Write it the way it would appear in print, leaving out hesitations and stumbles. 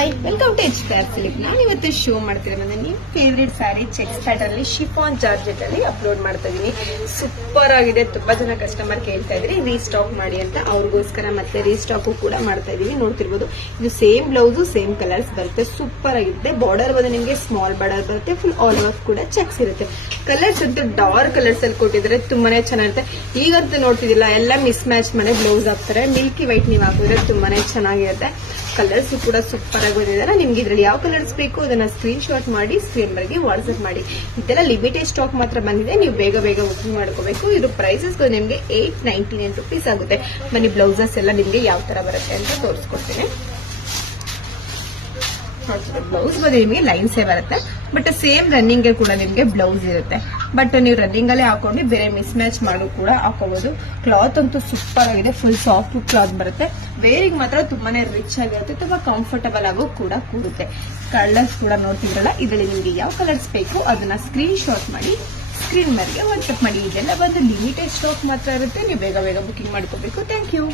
Hi, welcome to HPR Silk. ನಾನು ಇವತ್ತು show ಮಾಡ್ತಿರೋದು ನಿಮ್ಮ ಫೇವ್ರೇಟ್ ಸ್ಯಾರಿ ಚೆಕ್ಸ್ ಪ್ಯಾಟರ್ನ್ ಅಲ್ಲಿ ಶಿಫಾನ್ ಜಾರ್ಜೆಟ್ ಅಲ್ಲಿ ಅಪ್ಲೋಡ್ ಮಾಡ್ತಾ ಇದೀನಿ. ಸೂಪರ್ ಆಗಿದೆ. ತುಂಬಾ ಜನ ಕಸ್ಟಮರ್ ಕೇಳ್ತಾ ಇದ್ರಿ ರೀಸ್ಟಾಕ್ ಮಾಡಿ ಅಂತ, ಅವ್ರಿಗೋಸ್ಕರ ಮತ್ತೆ ರೀಸ್ಟಾಕ್ ಕೂಡ ಮಾಡ್ತಾ ಇದೀವಿ. ನೋಡ್ತಿರ್ಬೋದು, ಇದು ಸೇಮ್ ಬ್ಲೌಸ್ ಸೇಮ್ ಕಲರ್ಸ್ ಬರುತ್ತೆ. ಸೂಪರ್ ಆಗಿದೆ. ಬಾರ್ಡರ್ ಬಂದು ನಿಮಗೆ ಸ್ಮಾಲ್ ಬಾರ್ಡರ್ ಬರುತ್ತೆ. ಫುಲ್ ಆಲ್ ಓವರ್ ಕೂಡ ಚೆಕ್ಸ್ ಇರುತ್ತೆ. ಕಲರ್ಸ್ ಅಂತೂ ಡಾರ್ಕ್ ಕಲರ್ಸ್ ಅಲ್ಲಿ ಕೊಟ್ಟಿದ್ರೆ ತುಂಬಾನೇ ಚೆನ್ನಾಗಿರುತ್ತೆ. ಈಗಂತೂ ನೋಡ್ತಿದಿಲ್ಲ, ಎಲ್ಲ ಮಿಸ್ ಮ್ಯಾಚ್ ಮಾಡಿ ಬ್ಲೌಸ್ ಹಾಕ್ತಾರೆ. ಮಿಲ್ಕಿ ವೈಟ್ ನೀವು ಹಾಕಿದ್ರೆ ತುಂಬಾನೇ ಚೆನ್ನಾಗಿರುತ್ತೆ. ಕಲರ್ಸ್ ಕೂಡ ಸೂಪರ್ ಆಗಿ ಬಂದಿದ್ದಾರೆ. ನಿಮ್ಗೆ ಇದ್ರಲ್ಲಿ ಯಾವ ಕಲರ್ಸ್ ಬೇಕು ಅದನ್ನ ಸ್ಕ್ರೀನ್ ಶಾಟ್ ಮಾಡಿ ಸ್ಕ್ರೀನ್ ಬಗ್ಗೆ ವಾಟ್ಸ್ಆಪ್ ಮಾಡಿ. ಇದೆಲ್ಲ ಲಿಮಿಟೆಡ್ ಸ್ಟಾಕ್ ಮಾತ್ರ ಬಂದಿದೆ. ನೀವು ಬೇಗ ಬುಕಿಂಗ್ ಮಾಡ್ಕೋಬೇಕು. ಇದು ಪ್ರೈಸಸ್ ನಿಮ್ಗೆ 899 rupees ಆಗುತ್ತೆ. ಬನ್ನಿ ಬ್ಲೌಸಸ್ ಎಲ್ಲ ನಿಮ್ಗೆ ಯಾವ ತರ ಬರುತ್ತೆ ಅಂತ ತೋರಿಸ್ಕೊಡ್ತೀನಿ. ಬ್ಲೌಸ್ ಬಂದು ನಿಮಗೆ ಲೈನ್ಸೇ ಬರುತ್ತೆ, ಬಟ್ ಸೇಮ್ ರನ್ನಿಂಗ್ ಕೂಡ ನಿಮ್ಗೆ ಬ್ಲೌಸ್ ಇರುತ್ತೆ. ಬಟ್ ನೀವು ರನ್ನಿಂಗ್ ಅಲ್ಲೇ ಹಾಕೊಂಡು ಬೇರೆ ಮಿಸ್ ಮ್ಯಾಚ್ ಮಾಡಿ ಕೂಡ ಹಾಕೋಬಹುದು. ಕ್ಲಾತ್ ಅಂತೂ ಸೂಪರ್ ಆಗಿದೆ. ಫುಲ್ ಸಾಫ್ಟ್ ಕ್ಲಾತ್ ಬರುತ್ತೆ. ವೇರಿಂಗ್ ಮಾತ್ರ ತುಂಬಾನೇ ರಿಚ್ ಆಗಿರುತ್ತೆ. ತುಂಬಾ ಕಂಫರ್ಟಬಲ್ ಆಗೋ ಕೂಡ ಕೂರುತ್ತೆ. ಕಲರ್ಸ್ ಕೂಡ ನೋಡ್ತಿದ್ರಲ್ಲ, ಇದರಲ್ಲಿ ನಿಮ್ಗೆ ಯಾವ ಕಲರ್ಸ್ ಬೇಕು ಅದನ್ನ ಸ್ಕ್ರೀನ್ ಶಾಟ್ ಮಾಡಿ ಸ್ಕ್ರೀನ್ ಮೇಲೆ ವಾಟ್ಸ್ಆಪ್ ಮಾಡಿ. ಇದೆಲ್ಲ ಬಂದು ಲಿಮಿಟೆಡ್ ಸ್ಟಾಕ್ ಮಾತ್ರ ಇರುತ್ತೆ. ನೀವು ಬೇಗ ಬುಕಿಂಗ್ ಮಾಡ್ಕೋಬೇಕು. Thank you.